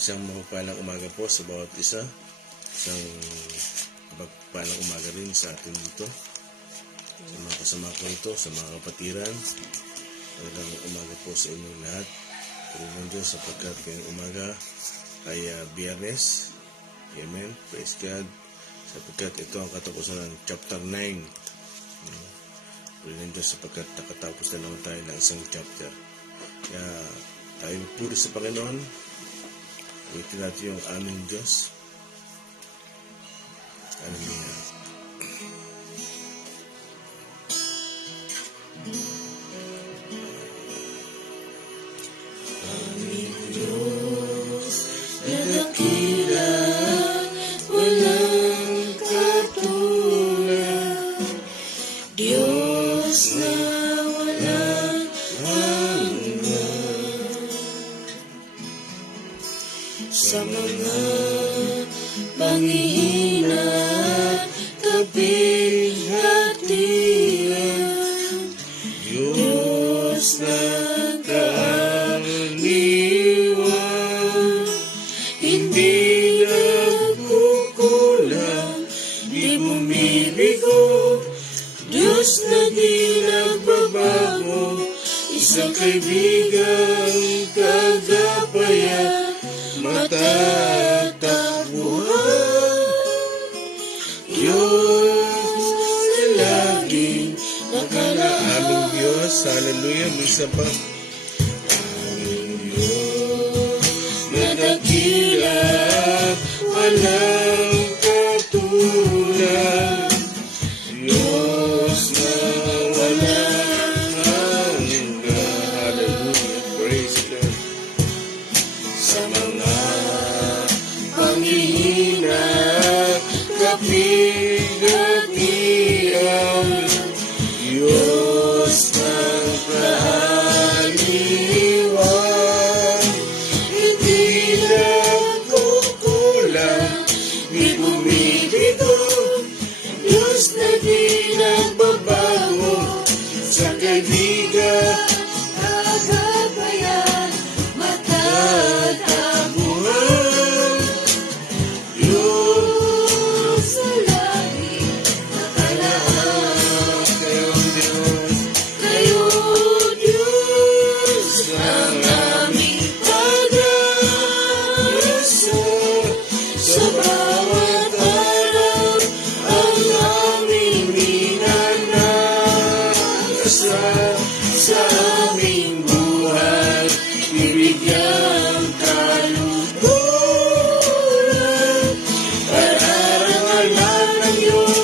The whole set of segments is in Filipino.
Isang mapagpalang umaga po sa bawat isa. Isang mapagpalang umaga rin sa atin dito. Sa mga kasama ko ito, sa mga kapatiran. Magandang umaga po sa inyong lahat. Purihin ng Diyos sapagkat ngayong umaga ay Biyernes. Amen. Praise God. Sapagkat ito ang katapusan ng chapter 9. Purihin ng Diyos sapagkat nakatapos na naman tayo ng isang chapter. Kaya tayo puri sa Panginoon. Itin natin yung aming Diyos. Hallelujah. Aming Diyos na dakila, walang katulad. Diyos na walang hanggan. Sa mga panghihina, kapighatian, Diyos na kaaliwan, hindi nagkukulang, di bumibigo, Diyos na di nagbabago, isang kaibigang kagapayan, matatakbuhan. Diyos na laging nakalaan. Aming Diyos. Hallelujah. Misa pa. Aming Diyos na dakila, walang katulad. Diyos na walang hanggan. Hallelujah. Praise God. Sa mga panghihina, kapighatian, Diyos ng kaaliwan, hindi nagkukulang, di bumibigo, Diyos na di nagbabago, sa kaibigan, kagapayan, matatabuhan. Diyos na laging nakalaan. Kayong Diyos. Kayo, Diyos, ang aming pag-asa. Sa bawat araw, ang aming minanasa. Sa aming buhay, bibigyan kaluguran. Pararangalan ng iyong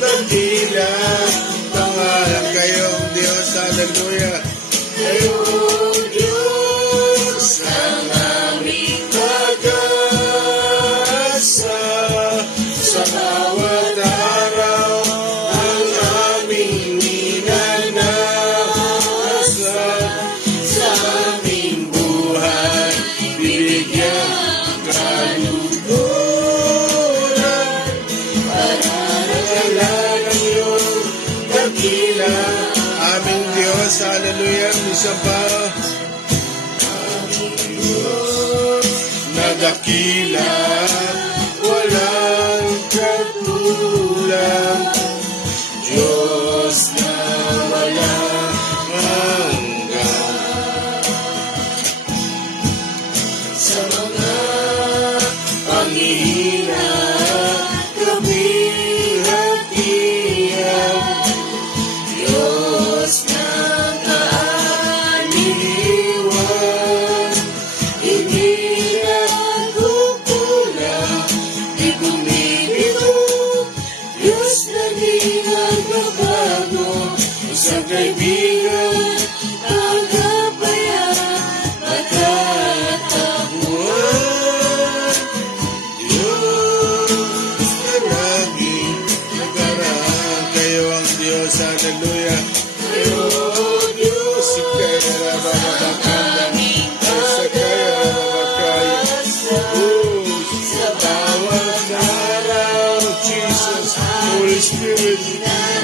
dakila, pangalan Kayong Diyos. Hallelujah. kayo, Diyos, ang aming pag-asa. Sa bawat araw, ang aming minanasa. Sa aming buhay, bibigyan kaluguran. Pararangalan ng iyong dakila. Aming Diyos. Hallelujah. Misa pa. Aming Diyos Na dakila. Walang katulad. Diyos na walang hanggan. sa mga panghihina, kapighatian, Diyos na kaaliwan, hindi nagkukulang, di bumibigo, Diyos na di nagbabago, isang kaibigan, kagapayan, matatabuhan. Diyos na laging nakaraan. Kayo ang Diyos. Hallelujah. Kayo, Diyos, Sikaya na bababakanda. aming Sakaya na babakaya. pag-asa. Sa bawat Araw, Jesus, Holy Spirit.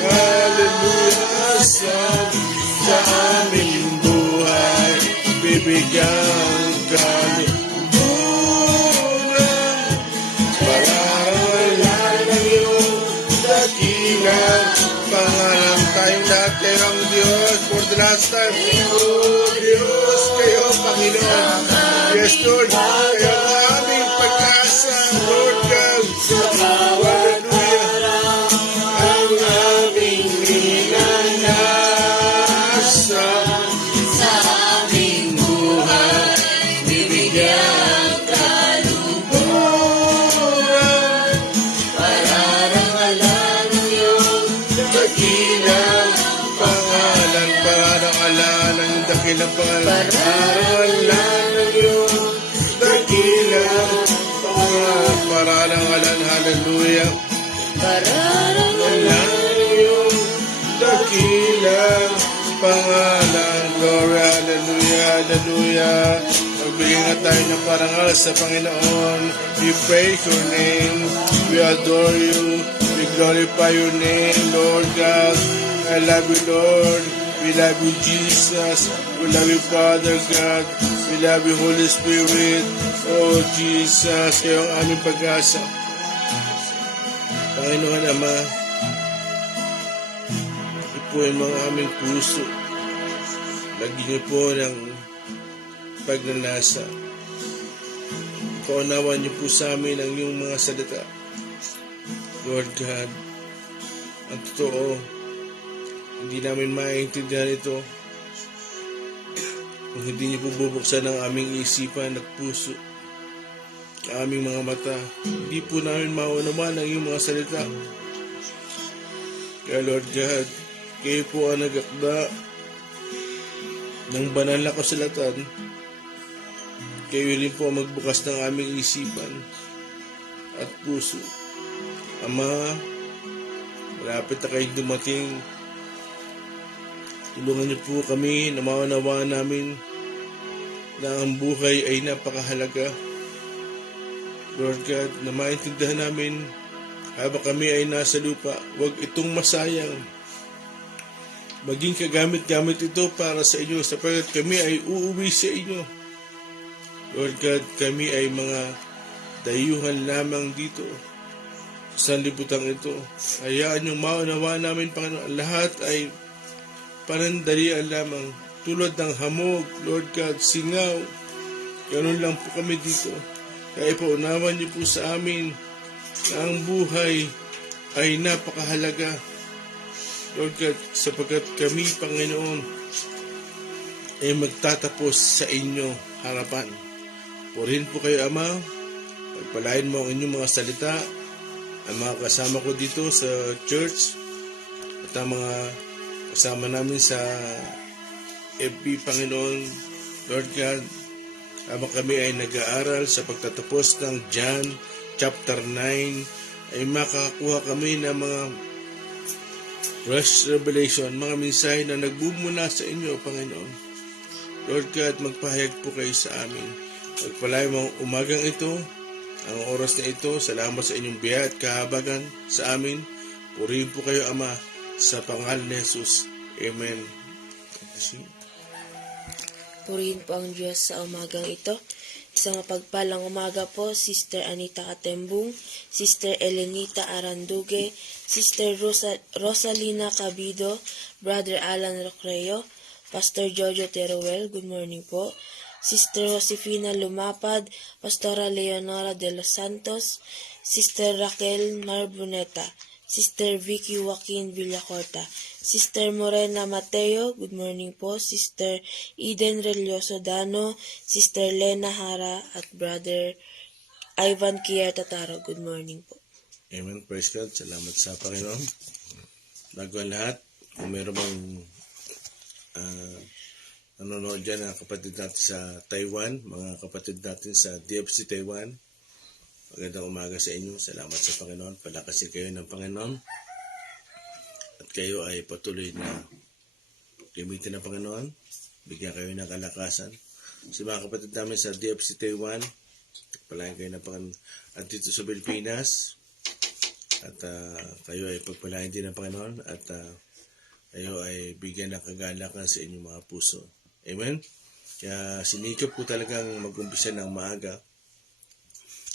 Hallelujah. Sa aming buhay, bibigyan ka ni last time. Oh Diyos, kayo ang Panginoon. Yes, Lord, kayo ang aming pag-asa, Lord God. Hallelujah. ang aming minanasa sa aming buhay. Bibigyan kalungkuran, pararangalan ng iyong dakilang Pangalan, parang-alan ang dakilang pangalan. pararangalan ng iyong Dakilang pangalan, parang-alan, hallelujah. pararangalan Alam yung dakilang pangalan. Glory, hallelujah, hallelujah. Magbigay nga tayo ng parangal sa Panginoon. We praise your name. We adore you. We glorify your name, Lord God. I love you, Lord. We love you, Jesus. We love you, Father God. We love you, Holy Spirit. Oh, Jesus, kayo ang aming pag-asa. Panginoon Ama, ipuin mo ang aming puso. Lagyan niyo po ng pagnanasa. Paunawan niyo po sa amin ang iyong mga salita. Lord God, ang totoo, hindi namin maintindihan ito kung hindi niyo po bubuksan ang aming isipan at puso, ang aming mga mata. Hindi po namin maunaman ang iyong mga salita. Kaya Lord God, kayo po ang nagakda ng banal na kasulatan. Kayo rin po ang magbukas ng aming isipan at puso. Ama, malapit na kayong dumating. Tulungan niyo po kami na maunawaan namin na ang buhay ay napakahalaga. Lord God, na maintindihan namin habang kami ay nasa lupa, huwag itong masayang. Maging kagamit-gamit ito para sa inyo sapagkat kami ay uuwi sa inyo. Lord God, kami ay mga dayuhan lamang dito sa sanlibutan ito. Hayaan niyong maunawaan namin, Panginoon, lahat ay panandalian lamang. Tulad ng hamog, Lord God, singaw. Ganun lang po kami dito. Kaya paunawan niyo po sa amin na ang buhay ay napakahalaga. Lord God, sapagkat kami, Panginoon, ay magtatapos sa inyo harapan. Purihin po kayo, Ama. Pagpalain mo ang inyong mga salita, ang mga kasama ko dito sa church, at ang mga kasama namin sa FB, Panginoon. Lord God, habang kami ay nag-aaral sa pagtatapos ng John chapter 9, ay makakakuha kami ng mga revelation, mga mensahe na nagbumula sa inyo, Panginoon. Lord God, magpahayag po kayo sa amin. Pagpalain mo ang umagang ito, ang oras na ito. Salamat sa inyong biyaya at kahabagan sa amin. Purihin po kayo, Ama, sa pangalan ni Jesus. Amen. Purihin po ang Diyos sa umagang ito. Isang mapagpalang umaga po, Sister Anita Katembung, Sister Elenita Arandugue, Sister Rosalina Cabido, Brother Alan Recreo, Pastor Jojo Teruel, good morning po. Sister Josefina Lumapad, Pastora Leonora de los Santos, Sister Raquel Marbuneta, Sister Vicky Joaquin Villacorta, Sister Morena Mateo, good morning po. Sister Eden Relioso Dano, Sister Lena Hara, at Brother Ivan Kier Tataro, good morning po. Amen. Praise God. Salamat sa Panginoon. Bago ang lahat, kung meron bang nanonood dyan na kapatid natin sa Taiwan, mga kapatid natin sa DFC Taiwan, magandang umaga sa inyo. Salamat sa Panginoon. Palakasin kayo ng Panginoon. At kayo ay patuloy na gamitin ng Panginoon. Bigyan kayo ng kalakasan. Sa mga kapatid namin sa DFC Taiwan, palayan kayo ng Panginoon. At dito sa Pilipinas, at kayo ay pagpalayan din ng Panginoon. At kayo ay bigyan ng kagalakan sa inyong mga puso. Amen? Kaya sinikap ko talagang mag-umpisa ng maaga.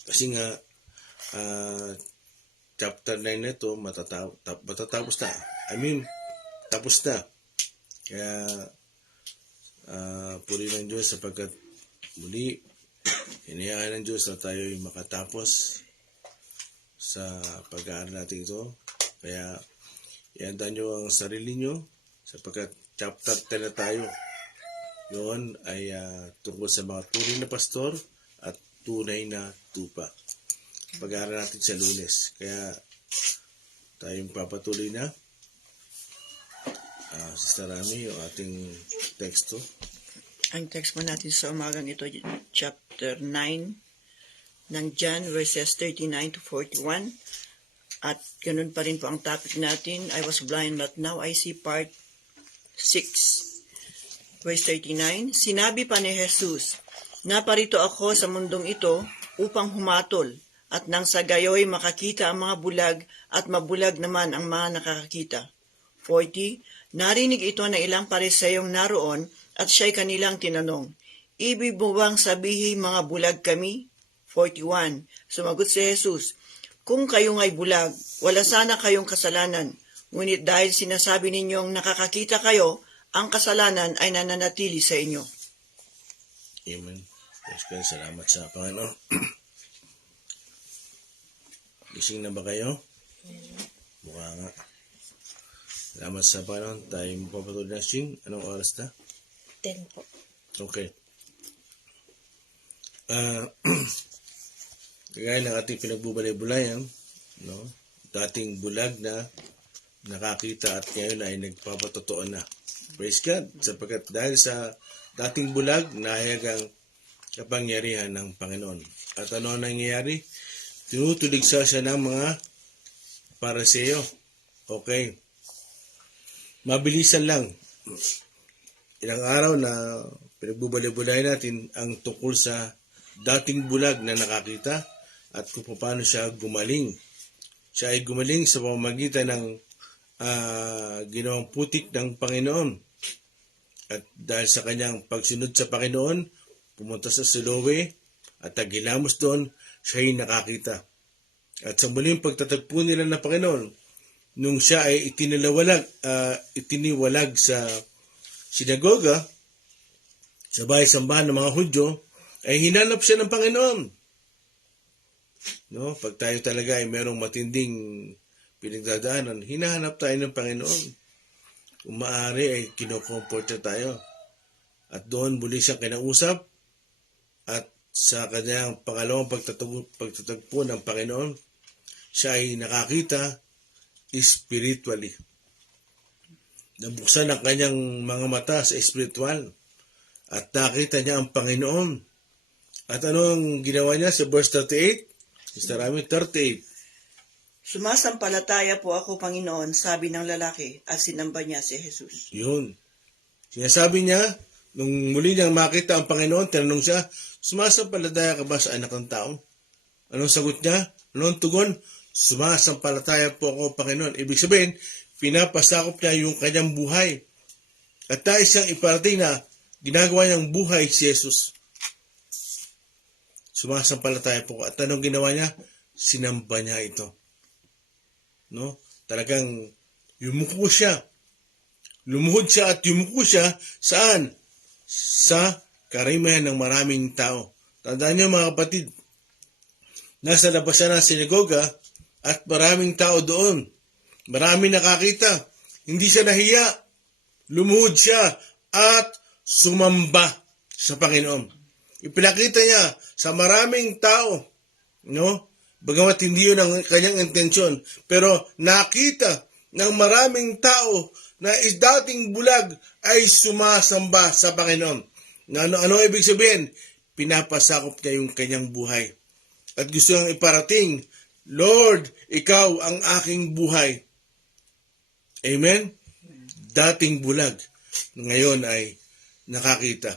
Kasi nga, chapter 9 na ito, matatapos na. Tapos na. Kaya puri ng Diyos sapagkat muli hinayaan ng Diyos na tayo'y makatapos sa pag-aaral natin ito. Kaya ihanda nyo ang sarili nyo sapagkat chapter 10 na tayo. Yun ay tungkol sa mga tunay na pastor at tunay na tupa. Pag-aaral natin sa Lunes. Kaya tayong papatuloy na. Sister Rami, yung ating teksto. Ang text mo natin sa umagang ito, chapter 9 ng John, verses 39 to 41. At ganun pa rin po ang topic natin. I was blind but now I see, part 6. Verse 39, sinabi pa ni Jesus, naparito ako sa mundong ito upang humatol, at nang sa gayoy makakita ang mga bulag at mabulag naman ang mga nakakakita. 40, narinig ito na ilang pariseyong naroon at siya'y kanilang tinanong, ibig mo bang sabihin mga bulag kami? 41, sumagot si Jesus, kung kayo nga'y bulag, wala sana kayong kasalanan, ngunit dahil sinasabi ninyong nakakakita kayo, ang kasalanan ay nananatili sa inyo. Amen. Yes, salamat sa Panginoon. Gising na ba kayo? Mukha nga. Salamat sa Panginoon. Tayo magpapatuloy na sing. Anong oras na? 10 po. Okay. Kagaya ng ating pinagbubulay-bulayan, no? Dating bulag na nakakita at ngayon ay nagpapatotoo na. Praise God. Sapagkat dahil sa dating bulag, nahayag ang kapangyarihan ng Panginoon. At ano ang nangyayari? Tinutuligsa siya ng mga Pariseo. Okay. Mabilisan lang. Ilang araw na pinagbubulay-bulay natin ang tungkol sa dating bulag na nakakita at kung paano siya gumaling. Siya ay gumaling sa pamamagitan ng ginawang putik ng Panginoon. At dahil sa kanyang pagsunod sa Panginoon, pumunta sa Siloe at tagilamos doon, siya ay nakakita. At sa muling pagtatagpo nila ng Panginoon, nung siya ay itiniwalag sa sinagoga, sa bahay-sambahan ng mga Hudyo, ay hinanap siya ng Panginoon. No? Pag tayo talaga ay merong matinding pinagdadaanan, hinahanap tayo ng Panginoon. Kung maaari ay kinokomfort niya tayo. At doon muli siyang kinausap at sa kanyang pangalawang pagtatagpo ng Panginoon, siya ay nakakita spiritually. Nabuksan ang kanyang mga mata sa spiritual at nakita niya ang Panginoon. At ano ang ginawa niya sa verse 38? Mr. Rami, 38. Sumasampalataya po ako, Panginoon, sabi ng lalaki, at sinamba niya si Jesus. Yun. Sinasabi niya, nung muli niyang makita ang Panginoon, tinanong siya, sumasampalataya ka ba sa anak ng tao? Anong sagot niya? Anong tugon? Sumasampalataya po ako, Panginoon. Ibig sabihin, pinapasakop niya yung kanyang buhay. At tayo siyang iparating na ginagawa niyang buhay si Jesus. Sumasampalataya po ako. At anong ginawa niya? Sinamba niya ito. No? Talagang yumuko siya. Lumuhod siya at yumuko siya saan? Sa karamihan ng maraming tao. Tandaan niyo mga kapatid, nasa labas siya ng sinagoga at maraming tao doon. Maraming nakakita. Hindi siya nahiya. Lumuhod siya at sumamba sa Panginoon. Ipinakita niya sa maraming tao, no? Bagamat hindi yun ang kanyang intensyon, pero nakita ng maraming tao na dating bulag ay sumasamba sa Panginoon. Ano ibig sabihin? Pinapasakop niya yung kanyang buhay. At gusto niyang iparating, Lord, ikaw ang aking buhay. Amen? Dating bulag, ngayon ay nakakita.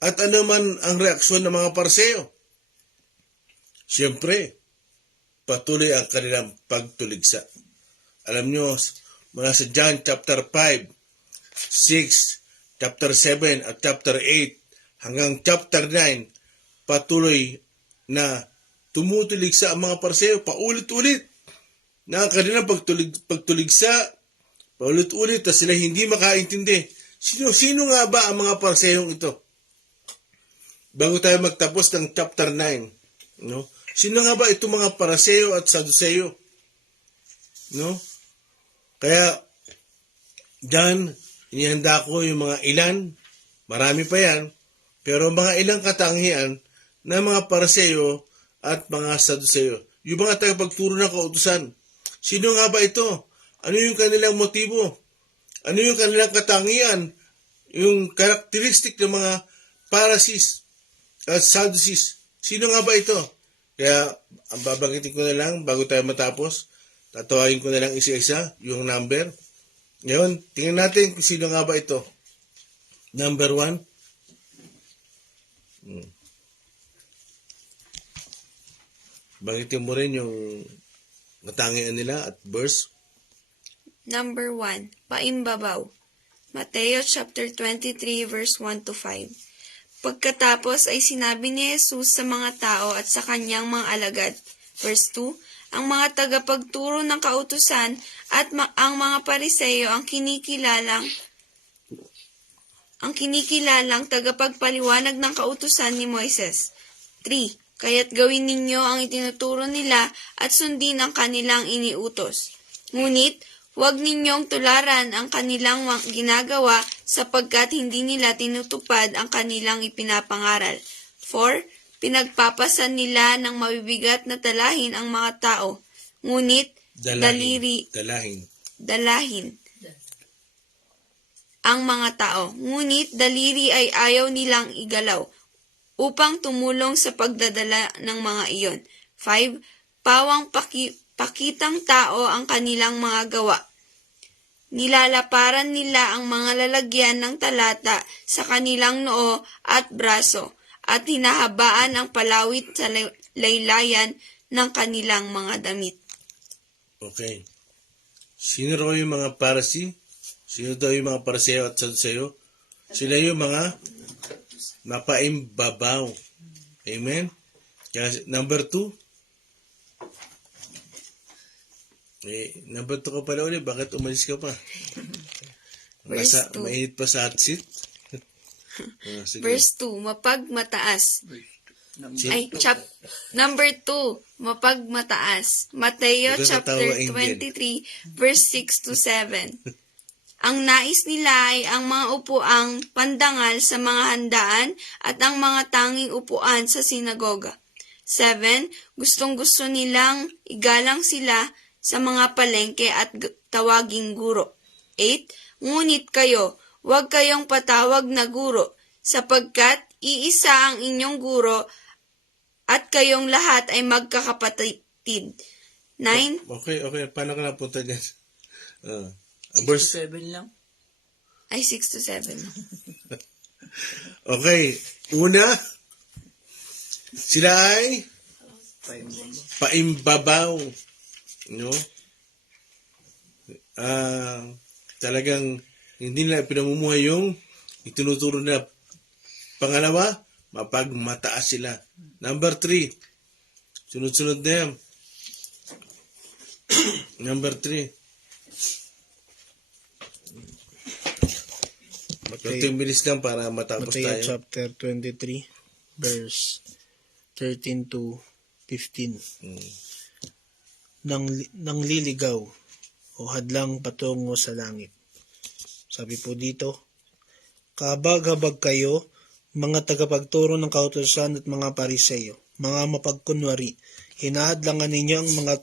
At ano man ang reaksyon ng mga Pariseo? Siyempre, patuloy ang kanilang pagtuligsa. Alam nyo, mula sa John chapter 5, 6, chapter 7 at chapter 8 hanggang chapter 9, patuloy na tumutuligsa ang mga Pariseo paulit-ulit na ang kanilang pagtuligsa, paulit-ulit na sila hindi makaintindi Sino nga ba ang mga pariseyong ito? Bago tayo magtapos ng chapter 9, no? Sino nga ba itong mga Paraseyo at Saduseyo? No? Kaya, dyan, inihanda ko yung mga ilan, marami pa yan, pero mga ilang katangian na mga Paraseyo at mga Saduseyo. Yung mga tagapagturo ng kautusan. Sino nga ba ito? Ano yung kanilang motibo? Ano yung kanilang katangian? Yung karakteristik ng mga Pharisees at Sadducees. Sino nga ba ito? Kaya, ang babanggitin ko na lang bago tayo matapos, tatawagin ko na lang isa-isa yung number. Ngayon, tingnan natin kung sino nga ba ito. Number 1. Banggitin mo rin yung katangian nila at verse. Number 1, paimbabaw. Mateo chapter 23 verse 1 to 5. Pagkatapos ay sinabi ni Jesus sa mga tao at sa kanyang mga alagad. Verse 2, ang mga tagapagturo ng kautusan at ang mga Pariseyo ang kinikilalang tagapagpaliwanag ng kautusan ni Moises. 3, kaya't gawin ninyo ang itinuturo nila at sundin ang kanilang iniutos. Ngunit, huwag ninyong tularan ang kanilang ginagawa sapagkat hindi nila tinutupad ang kanilang ipinapangaral. 4, pinagpapasan nila ng mabibigat na dalahin ang mga tao. Ngunit, dalahin ang mga tao. Ngunit, daliri ay ayaw nilang igalaw upang tumulong sa pagdadala ng mga iyon. 5, pawang pakitang tao ang kanilang mga gawa. Nilalaparan nila ang mga lalagyan ng talata sa kanilang noo at braso at hinahabaan ang palawit sa laylayan ng kanilang mga damit. Okay. Sino raw yung mga Pharisee? Sino daw yung mga Paraseyo at Saduseyo? Sila yung mga mapaimbabaw. Amen? Kaya, number 2. Number 2 ka pala ulit. Bakit umalis ka pa? Verse 2. Mainit pa sa hot seat? Sige. Verse 2, mapagmataas. Number 2, mapagmataas. Mateo Ito chapter tatawa, Angel. 23, verse 6 to 7. Ang nais nila ay ang mga upuang pandangal sa mga handaan at ang mga tanging upuan sa sinagoga. 7, gustong-gusto nilang igalang sila sa mga palengke at tawaging guro. 8, ngunit kayo, huwag kayong patawag na guro, sapagkat iisa ang inyong guro at kayong lahat ay magkakapatid. 9, Okay. Paano ka napunta dyan? Verse 7 lang. ay 6 to 7. Okay. Una, sila ay paimbabaw. No? Talagang hindi nila pinamumuhay yung itinuturo nila. Pangalawa, mapagmataas sila. Number 3, sunod-sunod na yan. Number 3, 15 minutes lang para matapos Mateo tayo. chapter 23, verse 13 to 15. Nang liligaw o hadlang patungo sa langit. Sabi po dito, kabag-habag kayo, mga tagapagturo ng kautusan at mga Pariseyo, mga mapagkunwari, hinahadlangan ninyo ang mga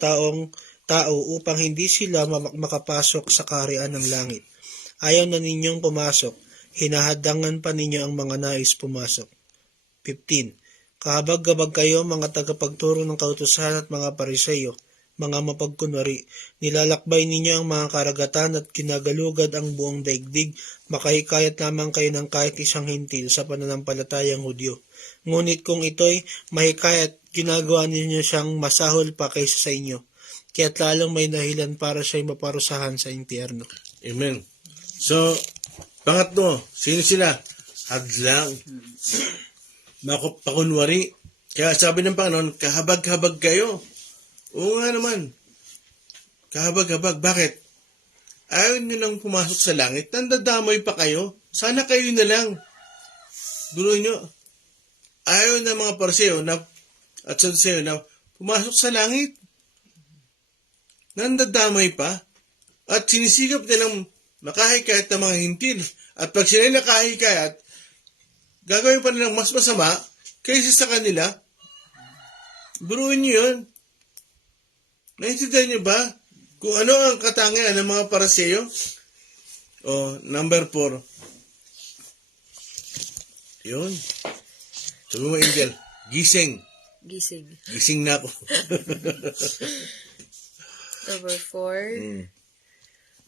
tao upang hindi sila makapasok sa kaharian ng langit. Ayaw na ninyong pumasok, hinahadangan pa ninyo ang mga nais pumasok. 15. Kahabag-habag kayo, mga tagapagturo ng kautusan at mga Pariseyo, mga mapagkunwari, nilalakbay ninyo ang mga karagatan at kinagalugad ang buong daigdig, makahikayat lamang kayo ng kahit isang hintil sa pananampalatayang Hudyo. Ngunit kung ito'y mahikayat, ginagawa ninyo siyang masahol pa kaysa sa inyo, kaya't lalong may dahilan para siya'y maparusahan sa impyerno. Amen. So, pangatlo, sino sila? Hadlang. Pakunwari. Kaya sabi ng Panginoon, kahabag-habag kayo. Oo nga naman. Kahabag-habag. Bakit? Ayaw nilang pumasok sa langit. Nandadamay pa kayo sana kayo na lang. Dulo nyo. Ayaw ng mga Pariseo at Saduceo na pumasok sa langit. Nandadamay pa. At sinisigap nilang makahikayat ng mga hintil. At pag sila nakahikayat, gagawin pa nilang mas masama kaysa sa kanila. Buruin nyo yun. Naintindihan nyo ba kung ano ang katangian ng mga Pariseo? Number 4. Yun. Sabi mo, Angel, gising. Gising. Gising na ako. Number 4.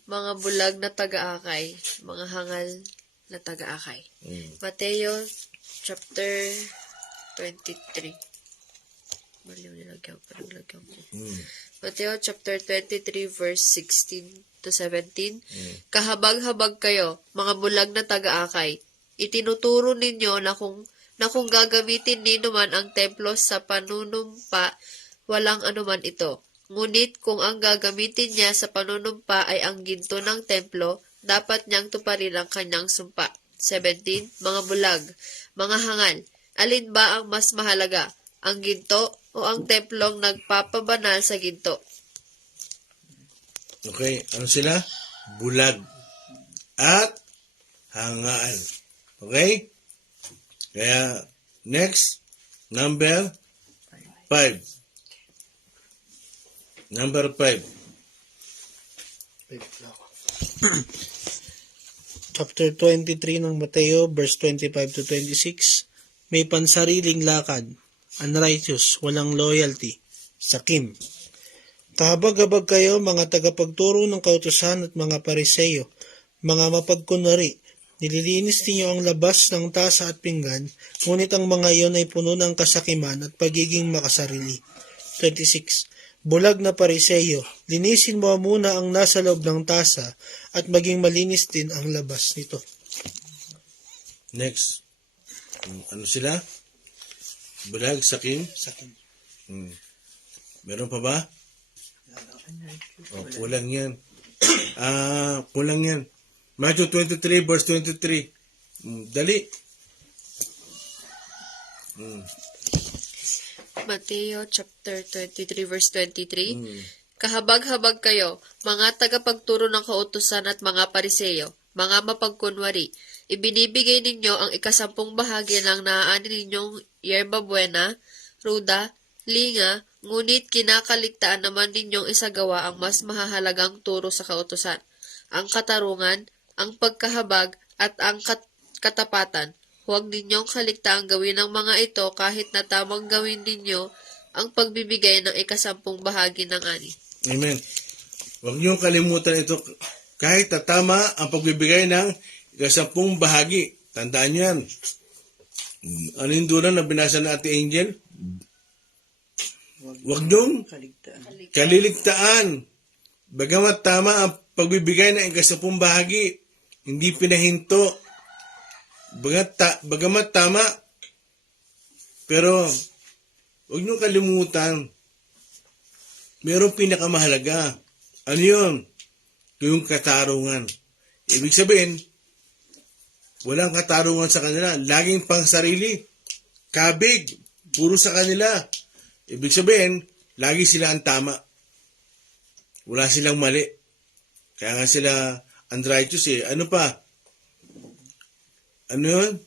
Mga bulag na taga-akay, mga hangal na taga-akay. Mateo chapter 23. Maliw nilagyan ko. Mateo chapter 23 verse 16 to 17. Kahabag-habag kayo, mga bulag na taga-akay. Itinuturo ninyo na kung gagamitin ninyo man ang templo sa panunumpa, walang anuman ito. Ngunit kung ang gagamitin niya sa panunumpa ay ang ginto ng templo, dapat niyang tuparin ang kanyang sumpa. 17. Mga bulag, mga hangal, alin ba ang mas mahalaga? Ang ginto o ang templong nagpapabanal sa ginto? Okay, ano sila? Bulag at hangal. Okay? Kaya, next, number 5. Number 5. Chapter 23 ng Mateo, verse 25 to 26. May pansariling lakad, unrighteous, walang loyalty, sakim. Kahabag-habag kayo, mga tagapagturo ng kautusan at mga Pariseo, mga mapagkunwari. Nililinis ninyo ang labas ng tasa at pinggan, ngunit ang mga iyon ay puno ng kasakiman at pagiging makasarili. 26. Bulag na Pariseo, linisin mo muna ang nasa loob ng tasa at maging malinis din ang labas nito. Next. Ano sila? Bulag, sakim? Sakim. Meron pa ba? Kulang yan. Kulang yan. Matthew 23 verse 23. Dali. Mateo chapter 23 verse 23. Kahabag-habag kayo, mga tagapagturo ng kautusan at mga Pariseo, mga mapagkunwari. Ibinibigay ninyo ang 10 bahagi ng naaani ninyong yerba buena, ruda, linga, ngunit kinakaligtaan naman ninyong isagawa ang mas mahahalagang turo sa kautusan, ang katarungan, ang pagkahabag, at ang katapatan. Huwag ninyong kaligtaang gawin ang mga ito kahit na tamang gawin ninyo ang pagbibigay ng 10 bahagi ng ani. Amen. Huwag niyong kalimutan ito kahit na tama ang pagbibigay ng 10 bahagi. Tandaan niyo yan. Ano yung dulang na binasa na Ate Angel? Huwag niyong kaliligtaan. Bagamat tama ang pagbibigay ng 10 bahagi, hindi pinahinto. Bagamat tama, pero huwag niyong kalimutan, mayroong pinakamahalaga. Ano yun? Yung katarungan. Ibig sabihin, walang katarungan sa kanila. Laging pang sarili. Kabig. Puro sa kanila. Ibig sabihin, lagi sila ang tama. Wala silang mali. Kaya nga sila unrighteous eh. Ano pa? Ano yun?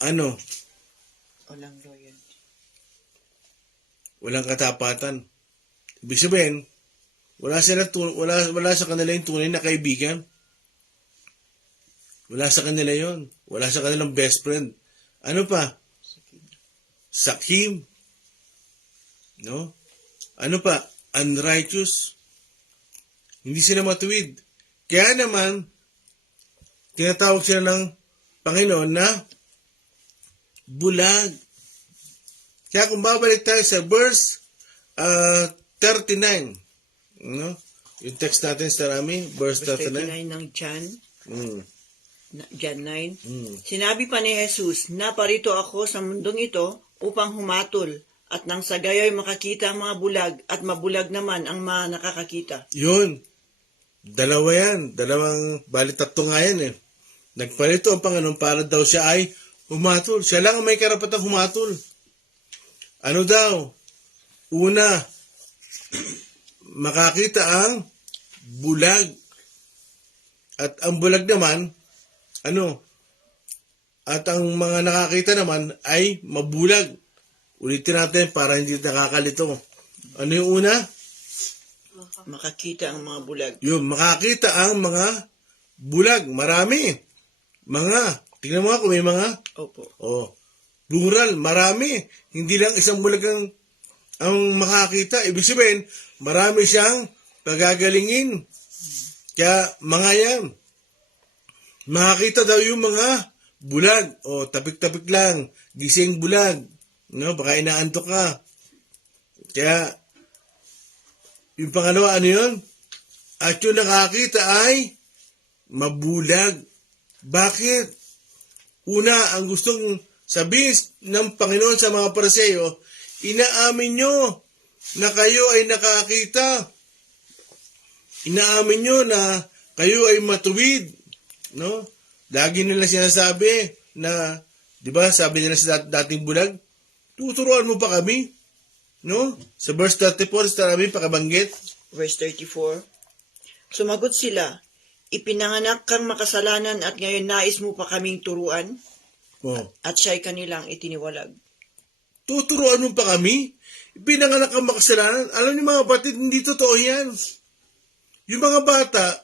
Ano? Walang loyalty. Walang katapatan. Ibig sabihin, wala sa kanila yung tunay na kaibigan. Wala sa kanila yon. Wala sa kanilang best friend. Ano pa? Sakim. No? Ano pa? Unrighteous. Hindi sila matuwid. Kaya naman, tinatawag sila ng Panginoon na bulag. Kaya kung babalik tayo sa verse 39, no? Yung text natin sa Rami, verse 39. 39 ng John. Mm. John 9. Sinabi pa ni Jesus, naparito ako sa mundong ito upang humatol at nang sa gayo'y makakita ang mga bulag at mabulag naman ang mga nakakakita. Yun. Dalawa yan. Bali 3 nga yan eh. Nagparito ang Panginoon para daw siya ay humatol. Siya lang ang may karapatang humatol. Ano daw? Una, makakita ang bulag. At ang bulag naman, At ang mga nakakita naman ay mabulag. Ulitin natin para hindi nakakalito. Ano yung una? Makakita ang mga bulag. Yung makakita ang mga bulag. Marami. Tingnan mo nga kung may mga. Opo. Plural, marami. Hindi lang isang bulag ang makakita. Ibig sabihin, marami siyang pagagalingin. Kaya mga yan, makakita daw yung mga bulag. Tapik-tapik lang. Gising bulag. Baka inaantok ka. Kaya, yung pangalawa, ano yun? At yung nakakita ay mabulag. Bakit? Una, ang gustong sabihin ng Panginoon sa mga Pariseo, inaamin nyo na kayo ay nakakita. Inaamin nyo na kayo ay matuwid. Lagi nila sinasabi na, di ba, sabi nila sa dating bulag, tuturuan mo pa kami. Sa verse 34, sa namin pakabanggit. Verse 34. Sumagot sila, ipinanganak kang makasalanan at ngayon nais mo pa kaming turuan? At siya'y kanilang itiniwalag. Tuturuan mo pa kami? Ipinanganak kang makasalanan? Alam niyo mga batid, hindi totoo yan. Yung mga bata,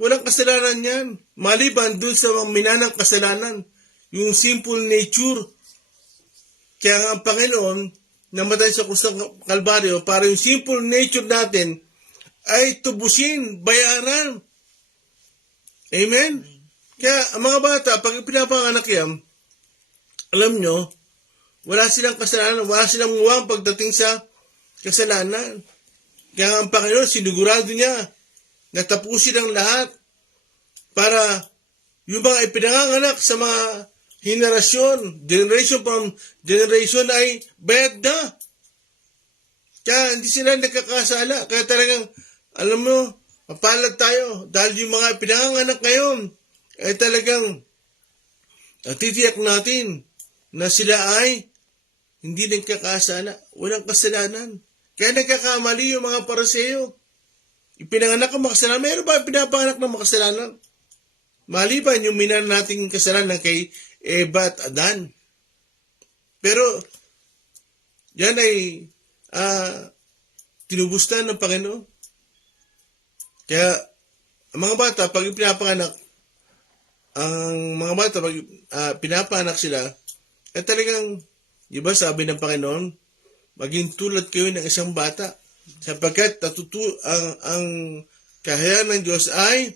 walang kasalanan yan. Maliban dun sa mga minanang kasalanan. Yung simple nature. Kaya nga ang Panginoon, namatay sa kusang Kalbaryo para yung simple nature natin ay tubusin, bayaran. Amen? Kaya ang mga bata, pag pinapanganak yan, alam nyo, wala silang kasalanan, wala silang muwang pagdating sa kasalanan. Kaya ang Panginoon, sinigurado niya na tapusin ang lahat para yung mga ipinanganak sa mga generation from generation ay bayad na. Kaya hindi sila nagkakasala. Kaya talagang, alam mo, mapalad tayo dahil yung mga pinanganak ngayon ay talagang titiyak natin na sila ay hindi nagkakasala. Walang kasalanan. Kaya nagkakamali yung mga Pariseo. Ipinanganak ang makasalanan. Meron ba pinapanganak ng makasalanan? Maliban yung minan nating kasalanan kay Eva at Adan. Pero, yan ay tinubustan ng Panginoon. Kaya, ang mga bata, pag pinapanganak, pinapanganak sila, ay talagang, di ba sabi ng Panginoon, maging tulad kayo ng isang bata. Sapagkat ang kahayaan ng Diyos ay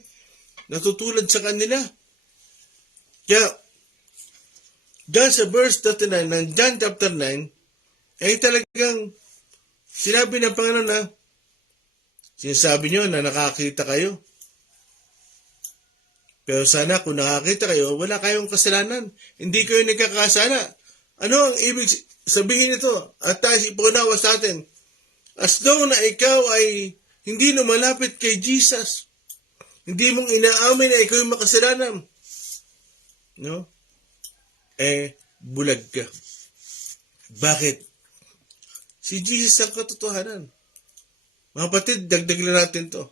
natutulad sa kanila. Kaya, dyan sa verse 39 ng John chapter 9, ay talagang sinabi ng Panginoon na sinasabi nyo na nakakita kayo. Pero sana kung nakakita kayo, wala kayong kasalanan. Hindi kayo nagkakasala. Ano ang ibig sabihin nito? At tayo ipunawa sa atin. As though na ikaw ay hindi lumalapit kay Jesus. Hindi mong inaamin na ikaw yung makasalanan. Bulag ka. Bakit? Si Jesus ang katotohanan. Mga kapatid, dagdag na natin to.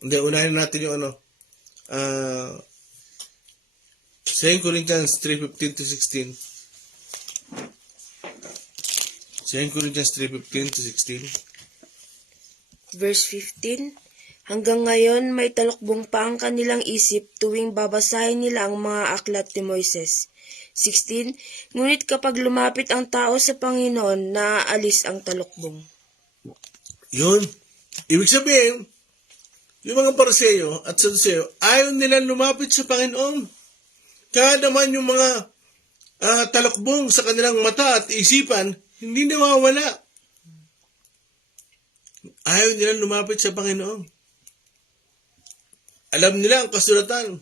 Hindi, unahin natin yung 2 Corinthians 3:15-16. 2 Corinthians 3:15-16. Verse 15, hanggang ngayon may talukbong pa ang kanilang isip tuwing babasahin nila ang mga aklat ni Moises. 16, ngunit kapag lumapit ang tao sa Panginoon, naaalis ang talukbong. Yun. Ibig sabihin, yung mga Pariseo at Saduseo, ayaw nilang lumapit sa Panginoon. Kaya naman yung mga talukbong sa kanilang mata at isipan, hindi nawawala. Ayaw nilang lumapit sa Panginoon. Alam nila ang kasulatan.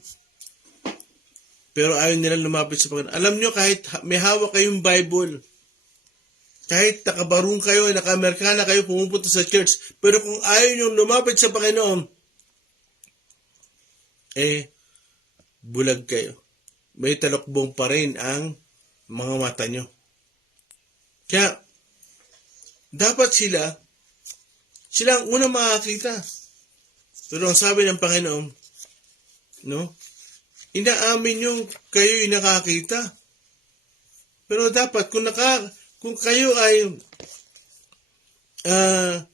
Pero ayaw nilang lumapit sa Panginoon. Alam nyo, kahit may hawak kayong Bible, kahit nakabarong kayo, naka-Amerikana kayo, pumupunta sa church, pero kung ayaw nyo lumapit sa Panginoon, bulag kayo. May talokbong pa rin ang mga mata nyo. Kaya, dapat sila ang unang makakita. Pero ang sabi ng Panginoon, no? Inaamin yung kayo'y nakakita. Pero dapat, kung kayo ay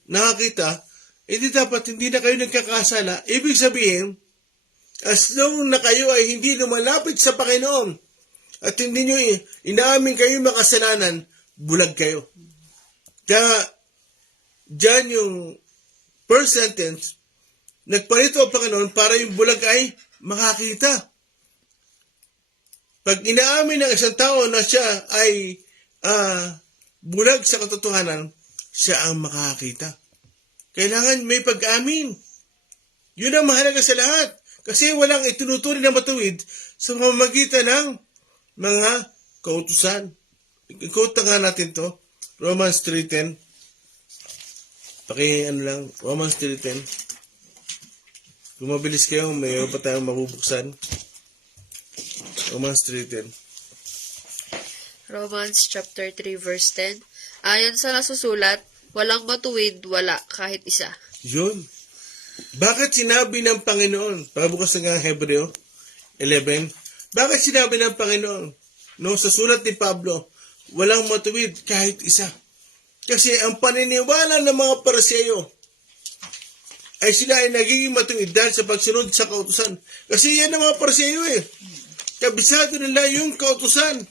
nakakita, dapat hindi na kayo nagkakasala. Ibig sabihin, as long na kayo ay hindi lumalapit sa Panginoon at hindi nyo inaamin kayo makasalanan, bulag kayo. Kaya, dyan yung first sentence, nagparito ang Panginoon para yung bulag ay makakita. Pag inaamin ng isang tao na siya ay bulag sa katotohanan, siya ang makakita. Kailangan may pag-amin. Yun ang mahalaga sa lahat. Kasi walang itinuturing na matuwid sa pamamagitan ng mga kautusan. I-quote nga natin to. Romans 3:10. Romans 3:10. Kung mabilis kayo, mayroon pa tayong mabubuksan. Romans 3:10. Romans chapter 3 verse 10. Ayon sa nasusulat, walang matuwid, wala kahit isa. Yun. Bakit sinabi ng Panginoon? Pagbukas ng Hebreo 11. Bakit sinabi ng Panginoon? No, sa sulat ni Pablo, walang matuwid kahit isa. Kasi ang paniniwala ng mga Pariseo ay sila ay nagiging matuwid dahil sa pagsunod sa kautusan. Kasi yan ang mga Pariseo Kabisado nila yung kautusan.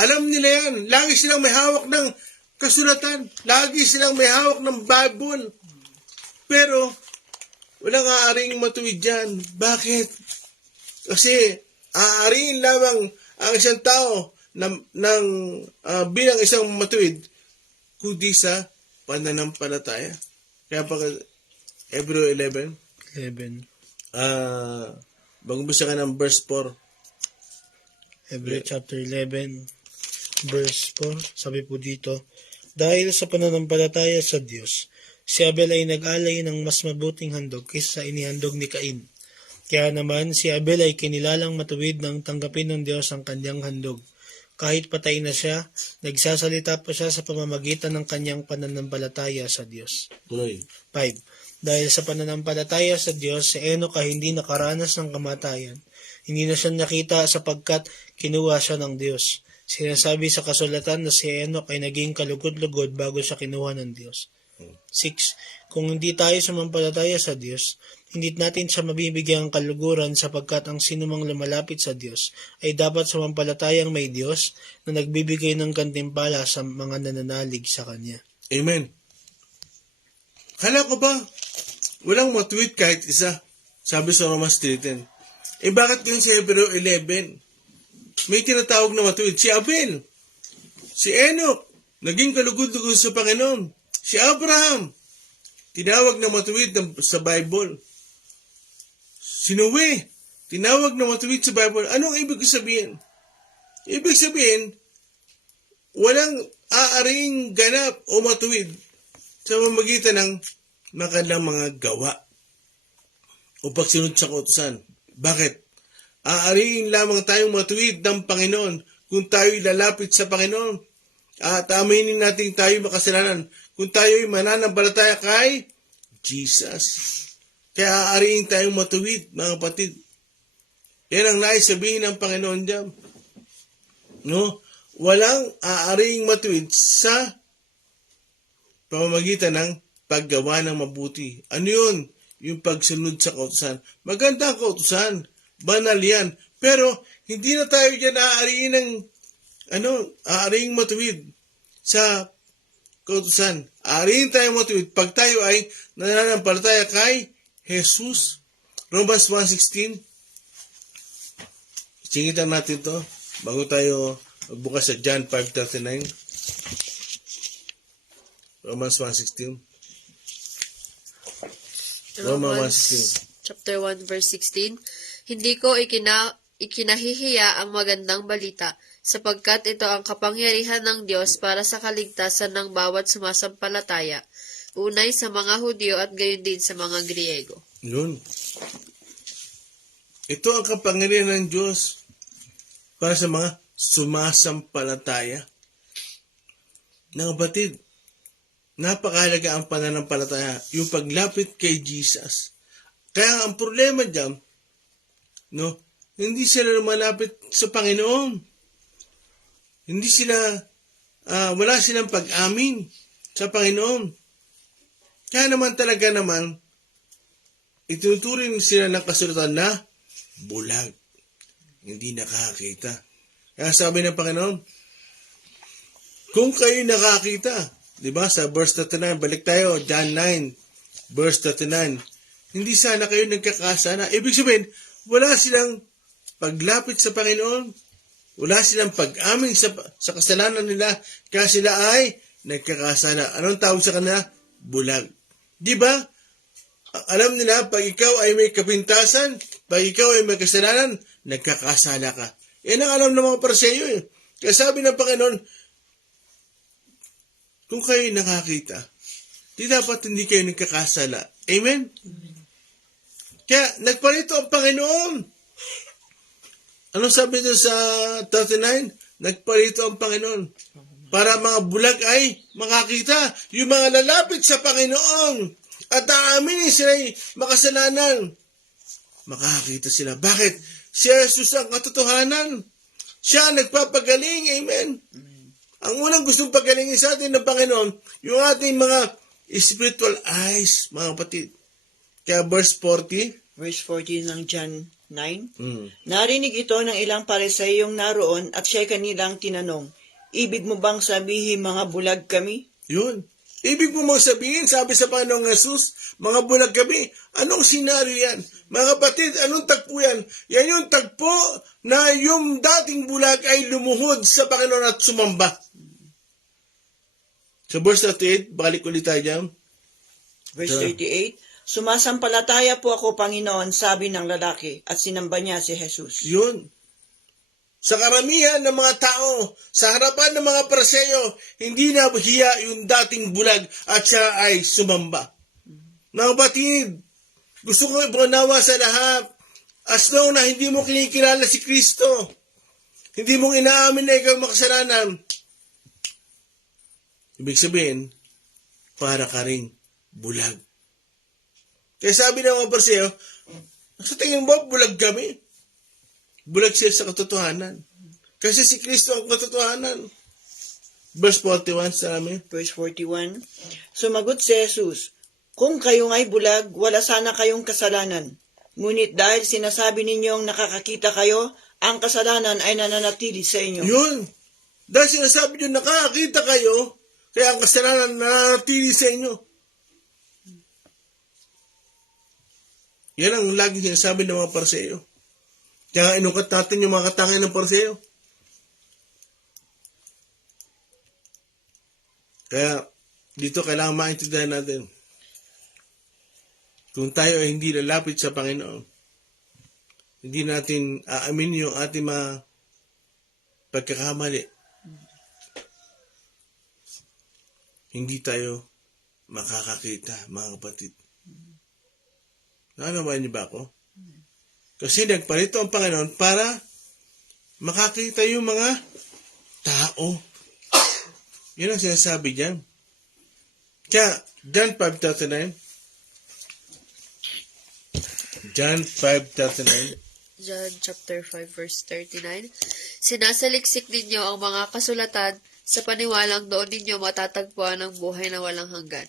Alam nila yan. Lagi silang may hawak ng kasulatan. Lagi silang may hawak ng Bible. Pero, walang aaring matuwid dyan. Bakit? Kasi, aaring lamang ang isang tao bilang isang matuwid kundi sa pananampalataya. Kaya pag Hebreo 11. Mag-umpisa ka ng verse 4. Hebreo chapter 11, verse 4, sabi po dito, dahil sa pananampalataya sa Diyos, si Abel ay nag-alay ng mas mabuting handog kaysa sa inihandog ni Cain. Kaya naman, si Abel ay kinilalang matuwid nang tanggapin ng Diyos ang kanyang handog. Kahit patay na siya, nagsasalita pa siya sa pamamagitan ng kanyang pananampalataya sa Diyos. 5. Dahil sa pananampalataya sa Diyos, si Enoch ay hindi nakaranas ng kamatayan. Hindi na siya nakita sapagkat kinuha siya ng Diyos. Sinasabi sa kasulatan na si Enoch ay naging kalugod-lugod bago siya kinuha ng Diyos. 6. Kung hindi tayo sumampalataya sa Diyos, hindi natin siya mabibigyan ng kaluguran sapagkat ang sinumang lumalapit sa Diyos ay dapat sumampalatayang may Diyos na nagbibigay ng gantimpala sa mga nananalig sa Kanya. Amen. Kala ko ba, walang matuwid kahit isa, sabi sa Romans 3:10. Bakit yung sa Hebreo 11? May tinatawag na matuwid. Si Abel, si Enoch, naging kalugod-lugod sa Panginoon. Si Abraham, tinawag na matuwid sa Bible. Si Noe, tinawag na matuwid sa Bible. Anong ibig sabihin? Ibig sabihin, walang aaring ganap o matuwid sa pamamagitan ng kanilang mga gawa o pagsunod sa kautusan. Bakit? Aariin lamang tayong matuwid ng Panginoon kung tayo'y lalapit sa Panginoon at aminin natin tayo'y makasalanan kung tayo'y mananampalataya kay Jesus. Kaya aariin tayong matuwid, mga kapatid. Yan ang nais sabihin ng Panginoon diyan. No? Walang aariing matuwid sa pamamagitan ng paggawa ng mabuti. Ano yun? Yung pagsunod sa kautusan. Maganda ang kautusan. Banal yan. Pero, hindi na tayo dyan aariing matuwid sa kautusan. Aariin tayo matuwid pag tayo ay nananampalataya kay Jesus. Romans 1:16. Singitan natin to bago tayo magbukas sa John 5:39. Romans 1:16. Romans chapter 1 verse 16. Hindi ko ikinahihiya ang magandang balita, sapagkat ito ang kapangyarihan ng Diyos para sa kaligtasan ng bawat sumasampalataya, unay sa mga Hudyo at gayon din sa mga Griego. Yun. Ito ang kapangyarihan ng Diyos para sa mga sumasampalataya. Mga kapatid, napakahalaga ang pananampalataya, yung paglapit kay Jesus. Kaya ang problema dyan, no, hindi sila lumalapit sa Panginoon. Hindi sila, wala silang pag-amin sa Panginoon. Kaya naman talaga naman, ituturing sila ng kasulatan na bulag. Hindi nakakita. Kaya sabi ng Panginoon, kung kayo nakakita, di ba, sa verse 39, balik tayo, John 9, verse 39, hindi sana kayo nagkakasala. Ibig sabihin, wala silang paglapit sa Panginoon, wala silang pag-amin sa kasalanan nila, kaya sila ay nagkakasala. Anong tawag sa kanila? Bulag. Di ba? Alam nila, pag ikaw ay may kapintasan, pag ikaw ay may kasalanan, nagkakasala ka. Yan ang alam ng mga Pariseo eh. Kaya sabi ng Panginoon, kung kayo nakakita, di dapat hindi kayo nagkakasala. Amen? Kaya nagparito ang Panginoon. Ano sabi doon sa 39? Nagparito ang Panginoon. Para mga bulag ay makakita. Yung mga lalapit sa Panginoon at aaminin sila ay makasalanan. Makakita sila. Bakit? Si Jesus ang katotohanan. Siya ang nagpapagaling. Amen? Ang unang gustong pagalingin sa atin ng Panginoon, yung ating mga spiritual eyes, mga kapatid. Kaya verse 40. Verse 40 ng John 9. Narinig ito ng ilang Pariseyong naroon at siya kanilang tinanong, ibig mo bang sabihin mga bulag kami? Yun. Ibig mo bang sabihin, sabi sa Panginoong Jesus, mga bulag kami, anong senaryo yan? Mga kapatid, anong tagpo yan? Yan yung tagpo na yung dating bulag ay lumuhod sa Panginoon at sumamba. Sa verse 38, balik ulit tayo dyan. Verse 38, sumasampalataya po ako, Panginoon, sabi ng lalaki, at sinamba niya si Jesus. Yun. Sa karamihan ng mga tao, sa harapan ng mga Pariseo, hindi na hiya yung dating bulag at siya ay sumamba. Mga kapatid, gusto ko ipanawa sa lahat, as long na hindi mo kinikilala si Kristo, hindi mong inaamin na ikaw makasalanan, ibig sabihin, para ka ring bulag. Kaya sabi ng mga Pariseo, sa tingin mo, bulag kami. Bulag siya sa katotohanan. Kasi si Kristo ang katotohanan. Verse 41 sa amin. Verse 41, sumagot si Jesus, kung kayo nga'y bulag, wala sana kayong kasalanan. Ngunit dahil sinasabi ninyong nakakakita kayo, ang kasalanan ay nananatili sa inyo. Yun. Dahil sinasabi nyo, nakakakita kayo, kaya ang kasalanan nananatili sa inyo. Yan ang lagi sinasabi ng mga Pariseo. Kaya inukat natin yung mga katangian ng Pariseo. Kaya dito kailangan maintindihan natin. Kung tayo ay hindi lalapit sa Panginoon, hindi natin aamin yung ating mga pagkakamali. Hindi tayo makakakita, mga kapatid. Nakagawa niyo ba ako? Kasi nagparito ang Panginoon para makakita yung mga tao. Yan ang sinasabi diyan. Kaya, John 5:39. John 5:39. John chapter 5 verse 39. Sinasaliksik ninyo ang mga kasulatan sa paniwalang doon ninyo matatagpuan ang buhay na walang hanggan.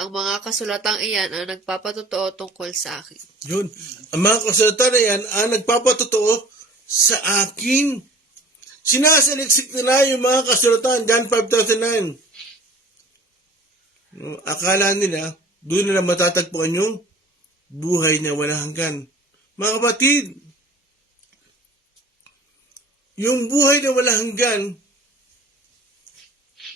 Ang mga kasulatang iyan ang nagpapatotoo tungkol sa akin. Yun. Ang mga kasulatan na yan ang nagpapatotoo sa akin. Sinasaliksik nila yung mga kasulatan, John 5:39. Akala nila, doon nila matatagpuan yung buhay na walang hanggan. Mga kapatid, yung buhay na walang hanggan,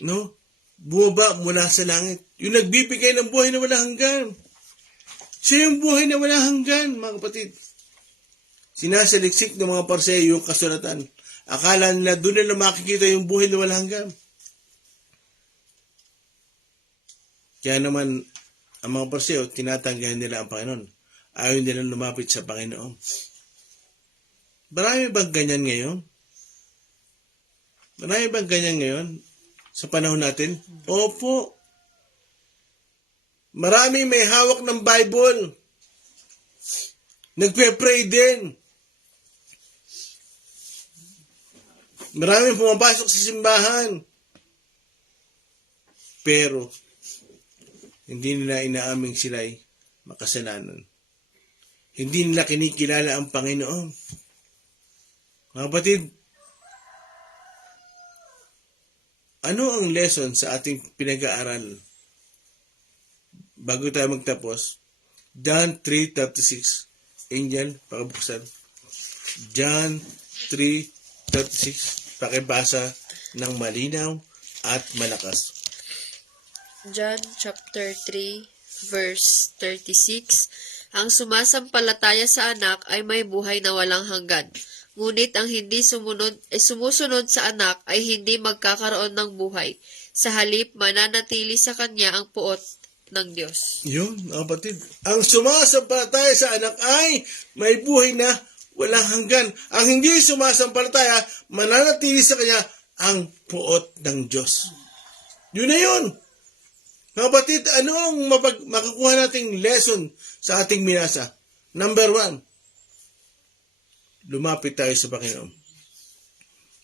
no? Bumaba mula sa langit. Yung nagbibigay ng buhay na walang hanggan. Siya yung buhay na walang hanggan, mga kapatid. Sinasaliksik ng mga Pariseo yung kasulatan. Akala nila doon na makikita yung buhay na walang hanggan. Kaya naman, ang mga Pariseo, tinatanggihan nila ang Panginoon. Ayaw nila lumapit sa Panginoon. Marami bang ganyan ngayon? Marami bang ganyan ngayon sa panahon natin? Opo. Marami may hawak ng Bible. Nagpe-pray din. Marami pumapasok sa simbahan. Pero, hindi nila inaaming sila'y makasalanan. Hindi nila kinikilala ang Panginoon. Mga kapatid, ano ang lesson sa ating pinag-aaral? Bago tayo magtapos, John 3:36. Angel, pakibuksan. John 3:36. Pakibasa ng malinaw at malakas. John chapter 3 verse 36. Ang sumasampalataya sa anak ay may buhay na walang hanggan. Ngunit ang hindi sumusunod sa anak ay hindi magkakaroon ng buhay. Sa halip, mananatili sa kanya ang puot ng Diyos. Yun, mga kapatid. Ang sumasampalataya sa anak ay may buhay na walang hanggan. Ang hindi sumasampalataya, mananatili sa kanya ang puot ng Diyos. Yun na yun. Mga kapatid, ano ang makukuha nating lesson sa ating minasa? Number 1, lumapit tayo sa Panginoon.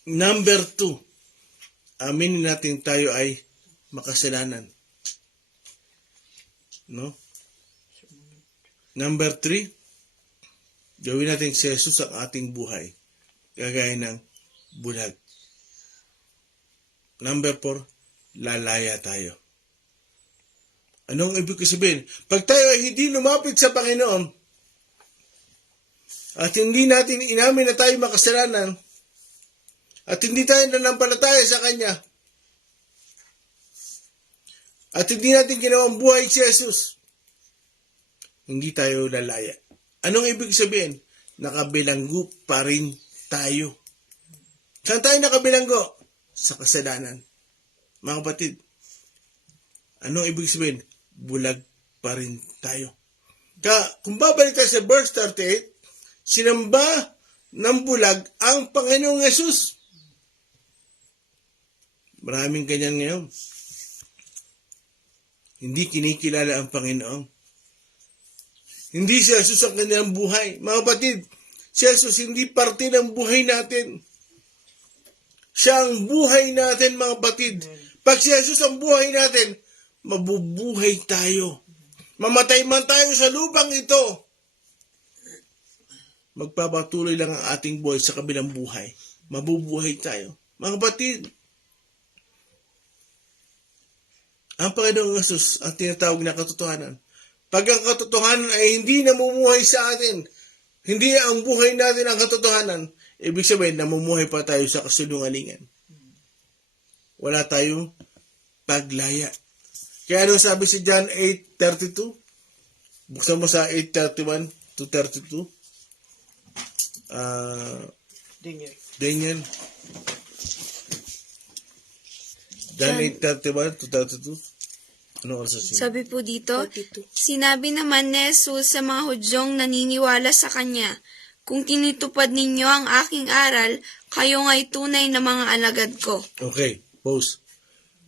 Number 2, aminin natin tayo ay makasalanan. No? Number 3, gawin natin si Jesus ang ating buhay. Gagaya ng bulag. Number 4, lalaya tayo. Anong ibig sabihin? Pag tayo ay hindi lumapit sa Panginoon at hindi natin inamin na tayo makasalanan at hindi tayo nanampalataya sa Kanya at hindi natin ginawang buhay si Jesus, hindi tayo lalaya. Anong ibig sabihin? Nakabilanggo pa rin tayo. Saan tayo nakabilanggo? Sa kasalanan. Mga kapatid, anong ibig sabihin? Bulag pa rin tayo. Kung babalik tayo sa verse 38, sinamba ng bulag ang Panginoong Yesus. Maraming ganyan ngayon. Hindi kinikilala ang Panginoon. Hindi si Jesus ang kanilang buhay. Mga kapatid, si Jesus hindi parte ng buhay natin. Siya ang buhay natin, mga kapatid. Pag si Jesus ang buhay natin, mabubuhay tayo. Mamatay man tayo sa lupang ito, magpapatuloy lang ang ating buhay sa kabilang buhay. Mabubuhay tayo. Mga kapatid, ang Panginoong Yesus ang tinatawag na katotohanan. Pag ang katotohanan ay hindi namumuhay sa atin, hindi ang buhay natin ang katotohanan, ibig sabihin, namumuhay pa tayo sa kasinungalingan. Wala tayong paglaya. Kaya ano sabi si John 8:32? Buksan mo sa 8:31 to 32. Daniel. John 8:31 to 32. Ano ang sasabihin? Sabi po dito, 42. sinabi naman ni Jesus sa mga Hudyong naniniwala sa Kanya, kung tinutupad ninyo ang aking aral, kayo nga'y tunay na mga alagad ko. Okay, pause.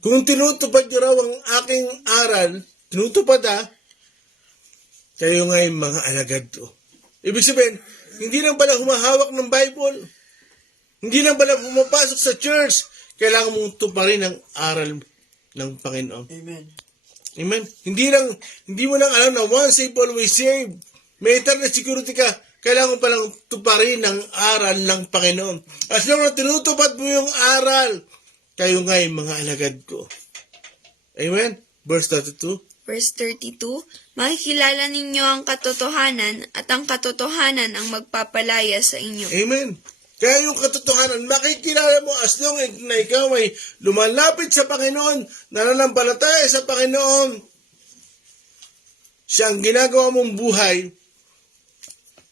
Kung tinutupad nyo raw ang aking aral, tinutupad kayo nga'y mga alagad ko. Ibig sabihin, hindi lang pala humahawak ng Bible, hindi lang pala pumapasok sa church, kailangan mong tuparin ang aral ng Panginoon. Amen. Amen? Hindi mo lang alam na once saved, always saved. May eternal security ka, kailangan mo palang tuparin ang aral ng Panginoon. As long na tinutupad mo yung aral, kayo nga'y mga alagad ko. Amen? Verse 32. Verse 32, makikilala ninyo ang katotohanan at ang katotohanan ang magpapalaya sa inyo. Amen. Kaya yung katotohanan, makikilala mo as long na ikaw ay lumalapit sa Panginoon, nananampalataya sa Panginoon, siya ang ginagawa mong buhay,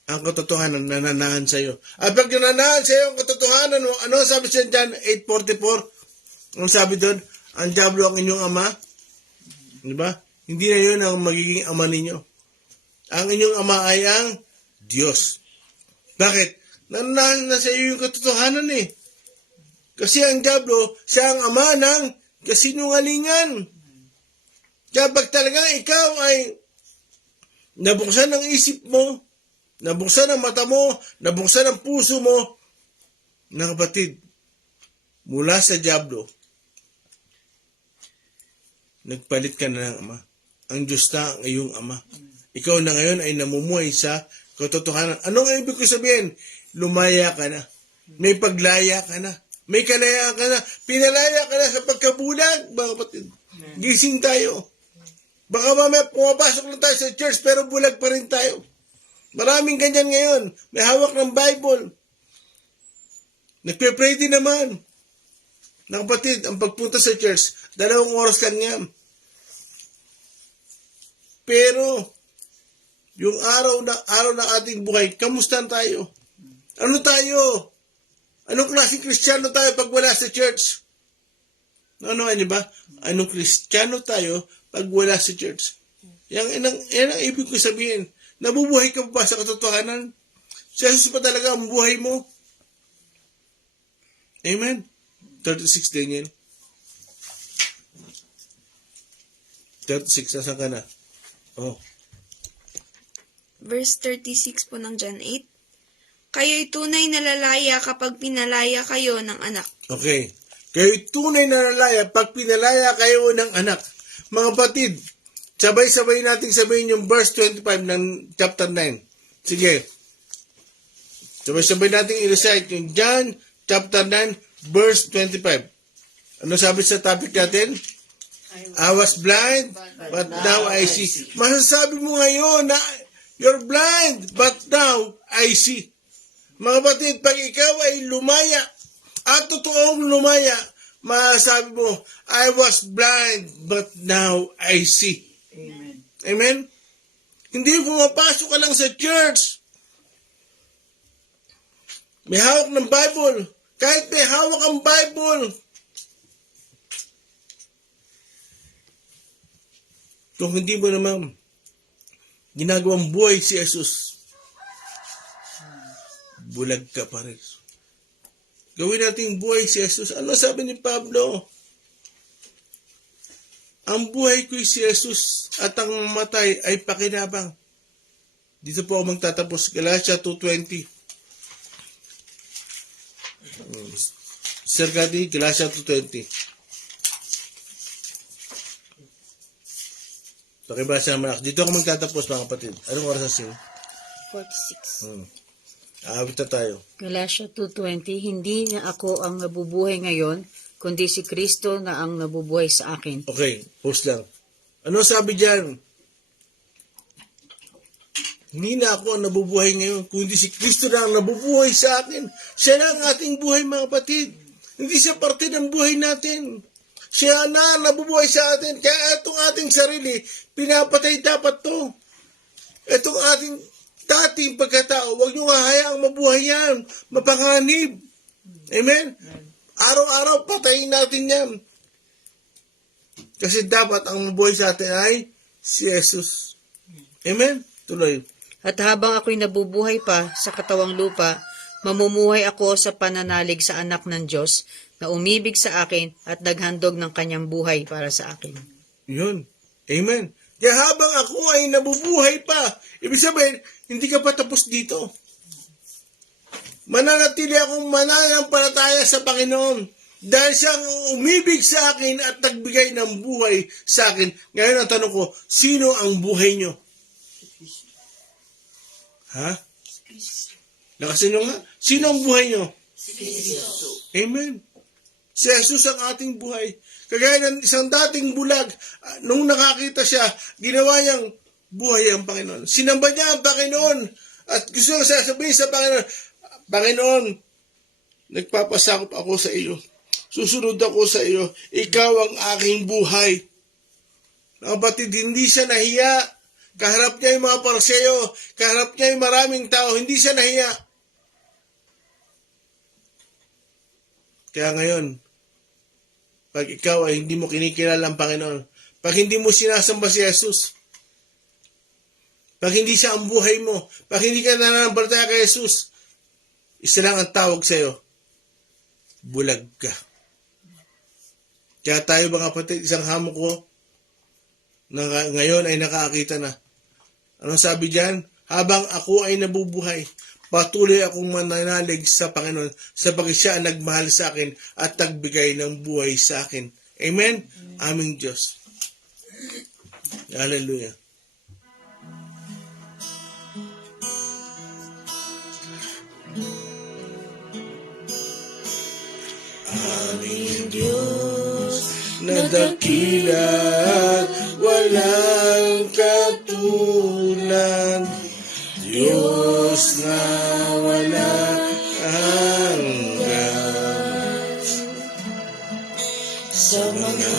ang katotohanan nananahan sa iyo. At pag nananahan sa iyo ang katotohanan mo, ano sabi sa John 8:44? Ang sabi doon, ang diablo ang inyong ama. Di ba? Hindi na yun ang magiging ama ninyo. Ang inyong ama ay ang Diyos. Bakit? Nananahan na sa iyo yung katotohanan eh. Kasi ang diablo, siya ang ama ng kasinungalingan. Kaya pag talagang ikaw ay nabuksan ang isip mo, nabuksan ang mata mo, nabuksan ang puso mo, na kapatid, mula sa diablo, nagpalit ka na ng ama. Ang Diyos na ang iyong ama. Ikaw na ngayon ay namumuhay sa katotohanan. Anong ibig ko sabihin? Lumaya ka na. May paglaya ka na. May kalayaan ka na. Pinalaya ka na sa pagkabulag, mga kapatid. Gising tayo. Baka mamaya pumapasok na tayo sa church pero bulag pa rin tayo. Maraming ganyan ngayon. May hawak ng Bible. Nagpe-pray din naman. Na kapatid, ang pagpunta sa church, 2 oras lang yan. Pero, yung araw ng ating buhay, kamusta tayo? Ano tayo? Anong klaseng Kristiyano tayo pag wala sa church? Ano ba? Anong Kristiyano tayo pag wala sa church? Yan ang ibig ko sabihin. Nabubuhay ka ba sa katotohanan? Si Jesus pa talaga ang buhay mo? Amen? 36 Daniel. 36, nasan ka na? Oh. Verse 36 po ng John 8. Kayo'y tunay na lalaya kapag pinalaya kayo ng anak. Okay. Kayo'y tunay na lalaya pag pinalaya kayo ng anak. Mga kapatid, sabay-sabay nating sabihin yung verse 25 ng chapter 9. Sige. Sabay-sabay nating i-recite yung John chapter 9, verse 25. Ano sabi sa topic natin? I was blind, but now I see. Masasabi mo ngayon na you're blind, but now I see. Mga kapatid, pag ikaw ay lumaya, at totoong lumaya, masasabi mo, I was blind, but now I see. Amen. Amen? Hindi pumapasok ka lang sa church. May hawak ng Bible. Kahit may hawak ang Bible, kung hindi mo naman ginagawang buhay si Jesus, bulag ka pa rin. Gawin natin buhay si Jesus. Ano sabi ni Pablo? Ang buhay ko si Jesus at ang matay ay pakinabang. Dito po ako magtatapos. Galatia 2:20. Sir Gadi, Galatia 2:20. Pakibasa naman ako. Dito ako magtatapos, mga kapatid. Anong oras na sin? 46. Aawit na tayo. Galatia 2:20, hindi na ako ang nabubuhay ngayon, kundi si Kristo na ang nabubuhay sa akin. Okay, pause lang. Ano sabi dyan? Hindi na ako ang nabubuhay ngayon, kundi si Kristo na ang nabubuhay sa akin. Siya na ang ating buhay, mga kapatid. Hindi siya parte ng buhay natin. Siya na ang nabubuhay sa atin. Kaya itong ating sarili, pinapatay dapat to. Itong ating dating pagkatao, huwag nyo hahayaang mabuhay yan. Mapanganib. Amen? Araw-araw, patayin natin yan. Kasi dapat ang mabuhay sa atin ay si Jesus. Amen? Tuloy. At habang ako'y nabubuhay pa sa katawang lupa, mamumuhay ako sa pananalig sa anak ng Diyos na umibig sa akin at naghandog ng kanyang buhay para sa akin. Yun. Amen. Kaya habang ako ay nabubuhay pa, ibig sabihin, hindi ka pa tapos dito. Mananatili akong mananampalataya sa Panginoon dahil siyang umibig sa akin at nagbigay ng buhay sa akin. Ngayon ang tanong ko, sino ang buhay nyo? Ha? Lakasin nyo nga. Sino ang buhay nyo? Amen. Si Jesus ang ating buhay. Kagaya ng isang dating bulag, nung nakakita siya, ginawa niyang buhay ang Panginoon. Sinamba niya ang Panginoon at gusto niya sasabihin sa Panginoon, Panginoon, nagpapasakop ako sa iyo. Susunod ako sa iyo. Ikaw ang aking buhay. Kapatid, hindi siya nahiya. Kaharap niya yung mga Pariseo, kaharap niya yung maraming tao, hindi siya nahiya. Kaya ngayon, pag ikaw ay hindi mo kinikilala ang Panginoon, pag hindi mo sinasamba si Jesus, pag hindi siya ang buhay mo, pag hindi ka nananampalataya kay Jesus, Isa lang ang tawag sa'yo. Bulag ka. Kaya tayo mga kapatid, isang hamok ko na ngayon ay nakakita na. Anong sabi diyan? Habang ako ay nabubuhay, patuloy akong mananalig sa Panginoon sapagkat siya ang nagmahal sa akin at nagbigay ng buhay sa akin. Amen? Aming Diyos. Hallelujah. Aming Diyos na dakila at walang katulad, Diyos na walang hanggan. Sa mga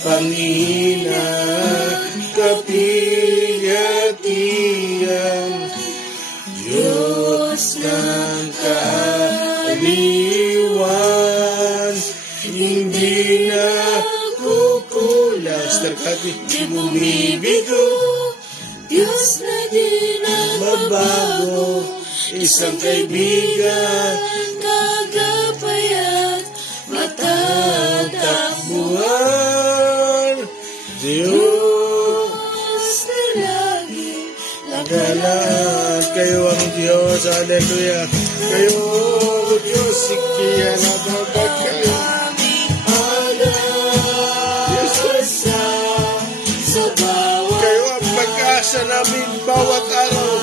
pangina kapigatian, Diyos ng kaaliwan, hindi na kukulang. Starkati, di bumibigo, Diyos na di mabago, isang kaibigan, kagapay at matatakbuhan. Diyos na lagi Galaan kayo ang Diyos. Hallelujah. Kayo ang Diyos. Sikiya na babag kayo. Kayo ang pag-asa namin bawat araw.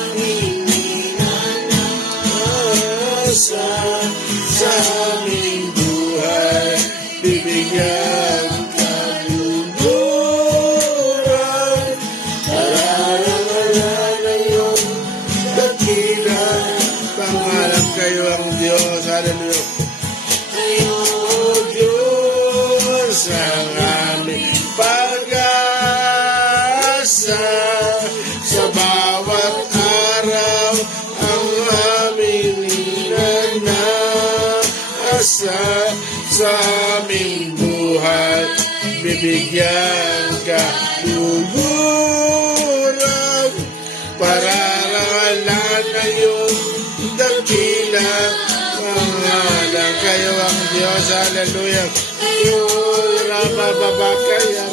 Asa sa aming buhay, bibigyan kaluguran. Pararangalan ng iyong dakila. Pangalan kayo ang Diyos. Hallelujah. Kayo, Diyos, ang aming pag-asa. Sa bawat araw, ang aming inanasa. Sa aming buhay, bibigyan ka luguran. Pararangalan na iyong dakila. Pangalan kayo ang Diyos. Hallelujah. Kayo, Rabababakaya,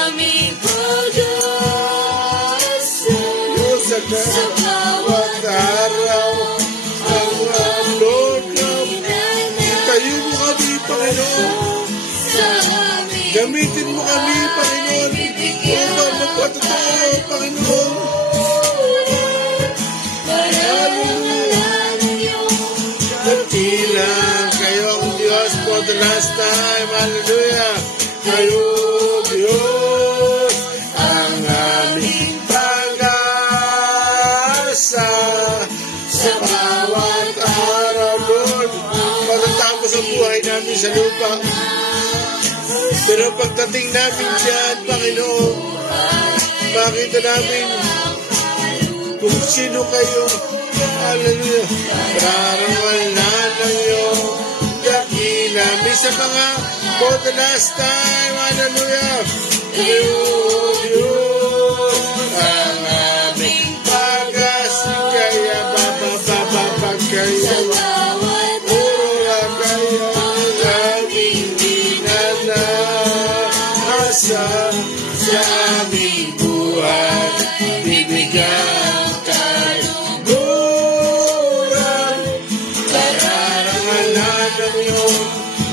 aming pag-asa Diyos sa bawat araw, ang alon ng tayo mo kami, Panginoon. sa aming Gamitin mo kami, Panginoon, upang magpatotoo, Panginoon. pararangalan ng iyong Dakila kayo ang Diyos for the last time. Hallelujah. Kayo, Diyos, ang aming pag-asa. Sa bawat araw, Lord, matatapos ang buhay namin sa lupa. Pero pagdating namin dyan, Panginoon, makita namin kung sino kayo. Hallelujah. Pararangalan ng iyong dakila. Misa mga for the last time. Hallelujah. Kayo, Diyos, ang aming pag-asa. Kaya bababababag kaya. Ura kaya ang aming inanasa. Sa aming buhay, bibigyan ka luguran. Pararangalan ng iyong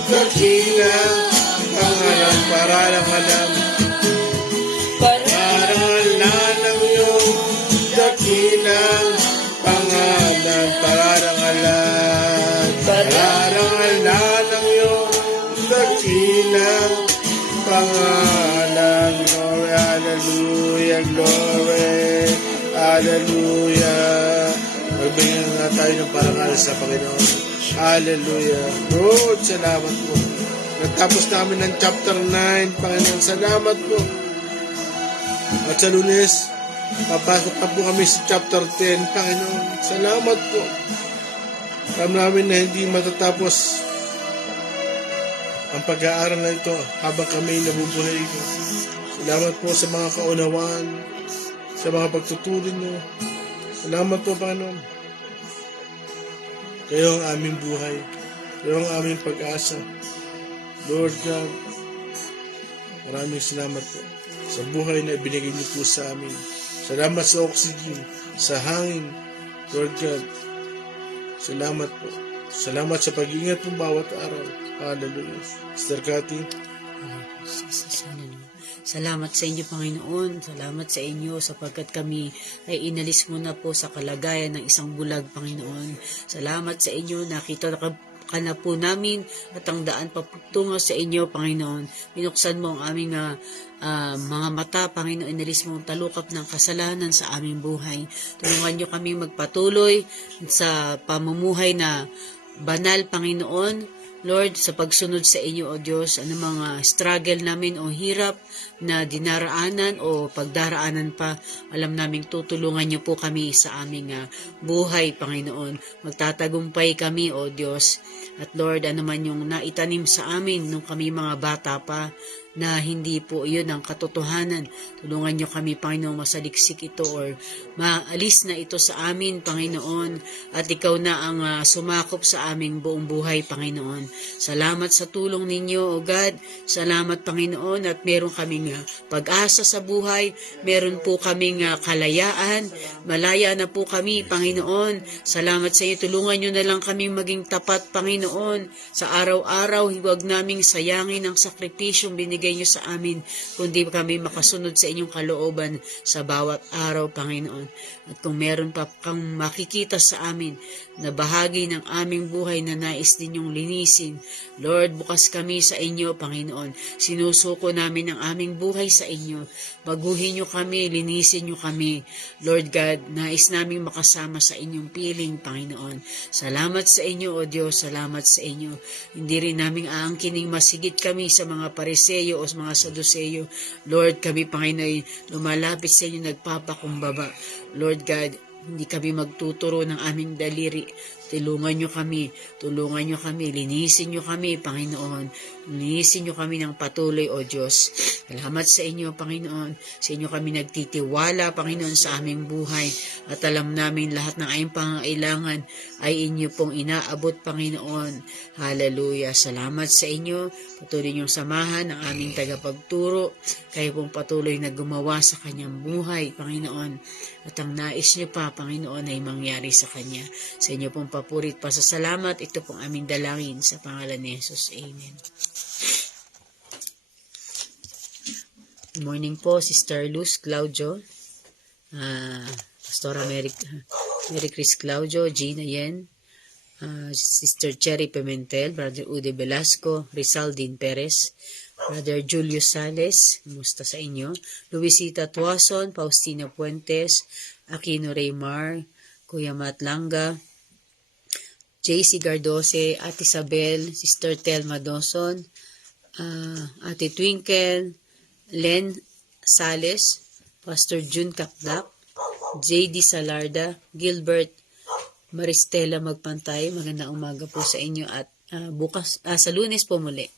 dakila. Pangalan, pararangalan. Pararangalan ng iyong dakila. Pangalan, pararangalan. Pararangalan ng iyong dakila. Pangalan, glory, hallelujah, glory, hallelujah. Magbigyan nga tayo ng parangal sa Panginoon. Hallelujah. Lord, salamat po. Natapos namin ng chapter 9, Panginoon. Salamat po. At sa Lunes, papasok na po kami sa chapter 10, Panginoon. Salamat po. Alam namin na hindi matatapos ang pag-aaral na ito habang kami nabubuhay. Salamat po sa mga kaunawaan, sa mga pagtutulong nyo. Salamat po, Panginoon. Kayo ang aming buhay. Kayo ang aming pag-asa. Lord God, maraming salamat po sa buhay na ibinigay niyo po sa amin. Salamat sa oxygen, sa hangin. Lord God, salamat po. Salamat sa pag-iingat po bawat araw. Hallelujah. Sister Cathy, Salamat sa inyo, Panginoon. Salamat sa inyo sapagkat kami ay inalis mo na po sa kalagayan ng isang bulag, Panginoon. Salamat sa inyo. Nakita ka na po namin at ang daan patungo sa inyo, Panginoon. Binuksan mo ang aming mga mata, Panginoon. Inalis mo ang talukap ng kasalanan sa aming buhay. Tulungan niyo kami magpatuloy sa pamumuhay na banal, Panginoon. Lord, sa pagsunod sa inyo, O Diyos, ano mga struggle namin o hirap na dinaraanan o pagdaraanan pa, alam naming tutulungan niyo po kami sa aming buhay, Panginoon. Magtatagumpay kami, O Diyos. At Lord, ano man yung naitanim sa amin nung kami mga bata pa, na hindi po iyon ang katotohanan. Tulungan niyo kami, Panginoon, masaliksik ito or maalis na ito sa amin, Panginoon, at ikaw na ang sumakop sa aming buong buhay, Panginoon. Salamat sa tulong ninyo, O God. Salamat, Panginoon, at meron kaming pag-asa sa buhay. Meron po kaming kalayaan. Malaya na po kami, Panginoon. Salamat sa iyo. Tulungan niyo na lang kaming maging tapat, Panginoon. Sa araw-araw, huwag naming sayangin ang sakripisyong binigay niyo sa amin, kundi kami makasunod sa inyong kalooban sa bawat araw, Panginoon. At kung meron pa kang makikita sa amin na bahagi ng aming buhay na nais ninyong linisin, Lord, bukas kami sa inyo, Panginoon. Sinusuko namin ang aming buhay sa inyo. Baguhin niyo kami, linisin niyo kami. Lord God, nais naming makasama sa inyong piling, Panginoon. Salamat sa inyo, O Diyos. Salamat sa inyo. Hindi rin namin aangkining masigit kami sa mga Pariseyo o sa mga Saduseyo. Lord, kami, Panginoon, lumalapit sa inyo, nagpapakumbaba. Lord God, hindi kami magtuturo ng aming daliri. Tulungan niyo kami, linisin niyo kami, Panginoon. Linisin niyo kami ng patuloy, O Diyos. Salamat sa inyo, Panginoon. Sa inyo kami nagtitiwala, Panginoon, sa aming buhay. At alam namin lahat ng aming pangailangan ay inyo pong inaabot, Panginoon. Hallelujah. Salamat sa inyo. Patuloy niyong samahan ang aming tagapagturo. Kayo pong patuloy na gumawa sa kanyang buhay, Panginoon. At ang nais niyo pa, Panginoon, ay mangyari sa kanya. Sa inyo pong papurit pa sa salamat. Ito pong aming dalangin sa pangalan ni Jesus. Amen. Good morning po, Sister Luz Claudio, Pastora Mary Chris Claudio, Gina Yen, Sister Cherry Pimentel, Brother Ude Velasco, Rizaldin Perez, Brother Julius Sales, kumusta sa inyo? Luisita Tuason, Faustina Puentes, Aquino Raymar, Kuya Matlanga, JC Gardose, Ate Isabel, Sister Telma Dawson, Ate Twinkle, Len Sales, Pastor June Kaplak, JD Salarda, Gilbert Maristela Magpantay. Magandang umaga po sa inyo at bukas sa Lunes po muli.